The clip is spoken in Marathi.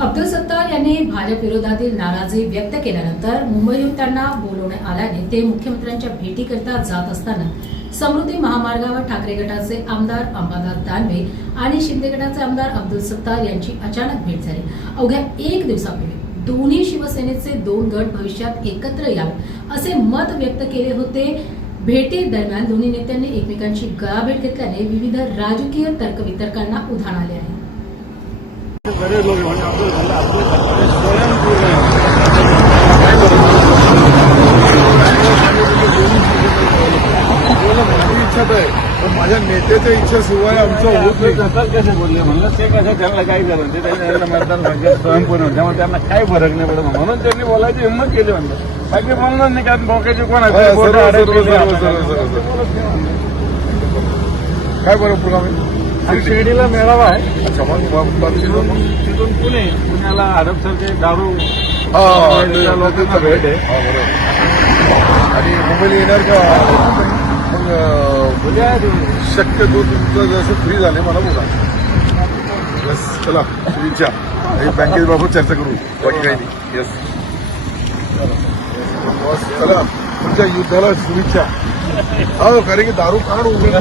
अब्दुल सत्तार यांनी भाजप विरोधातील नाराजी व्यक्त केल्यानंतर मुंबईहून त्यांना बोलवण्यात आल्याने ते मुख्यमंत्र्यांच्या भेटीकरता जात असताना समृद्धी महामार्गावर ठाकरे गटाचे आमदार अंबादास दानवे आणि शिंदे गटाचे आमदार अब्दुल सत्तार यांची अचानक भेट झाली। अवघ्या एक दिवसापूर्वी दोन्ही शिवसेनेचे दोन गट भविष्यात एकत्र यावे असे मत व्यक्त केले होते। भेटी दरम्यान दोन्ही नेत्यांनी एकमेकांची गळाभेट घेतल्याने विविध राजकीय तर्कवितर्कांना उधाण आले आहे। बड़े लोग इच्छा आहे पण माझ्या नेत्याच्या इच्छेशिवाय आमचं होत नाही। कसे बोलले म्हणलं ते कसं त्यांना काय झालं ते त्यांना मतदान भाग्य स्वयंपूर्ण त्यामुळे त्यांना काय फरक नाही पडत म्हणून त्यांनी बोलायची हिंमत केली म्हणलं बाकी बोलणार नाही कारण डोक्याची कोण आहे काय बरं पुन्हा शिर्डीला मेळावा आहे। अच्छा मग तिथून पुण्याला हडपसरचे दारू लोकांना भेट आहे आणि मुंबईला येणार का मग शक्यतो तुमचं जसं फ्री झाले मला बोला। यस चला शुभेच्छा बँकेबाबत चर्चा करू बाकी काही नाही। यस चला तुमच्या युद्धाला शुभेच्छा। हो कारण की दारू काढ उघड